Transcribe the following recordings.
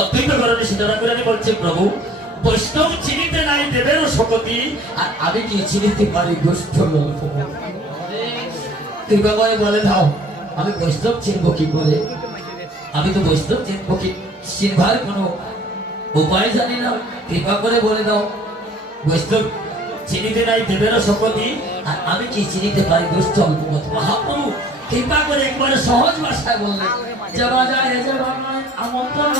অদ্বৈত করণে সীতারাম বিরানি বলছে, প্রভু বৈষ্ণব চিনিতে নাই দেবেরও শপথি, আর আমি কি চিনিতে পারি বৈষ্ণব? কৃপা করে বলে দাও, আমি বৈষ্ণব চিনবো কি করে? আমি তো বৈষ্ণব চিনবো কি, চিনবার কোনো উপায় জানি না। কৃপা করে বলে দাও, বৈষ্ণব চিনিতে নাই দেবেরও শপথি, আর আমি কি চিনিতে পারি বৈষ্ণব? মহাপ্রভু কৃপা করে একবারে সহজ ভাষায় বললেন, যাওয়া যায় আমন্ত্রণ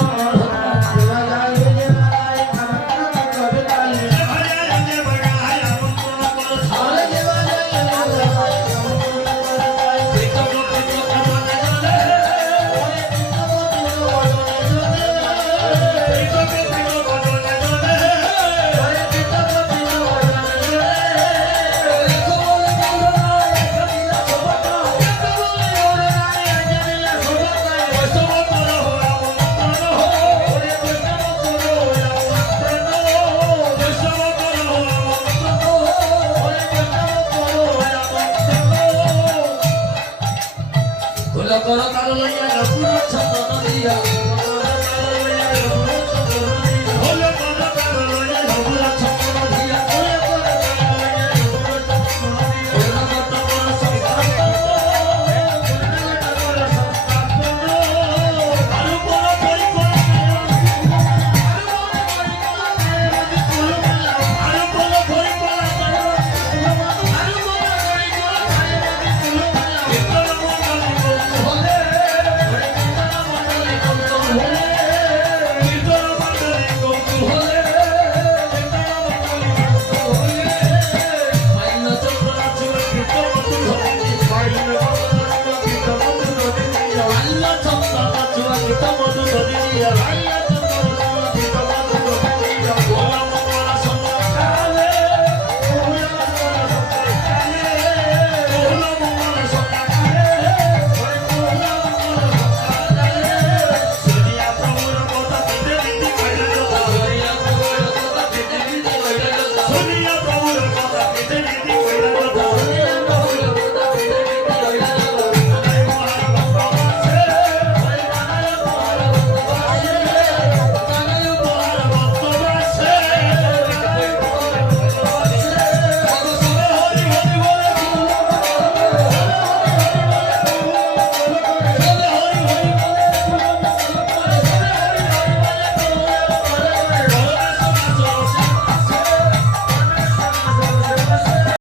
Allah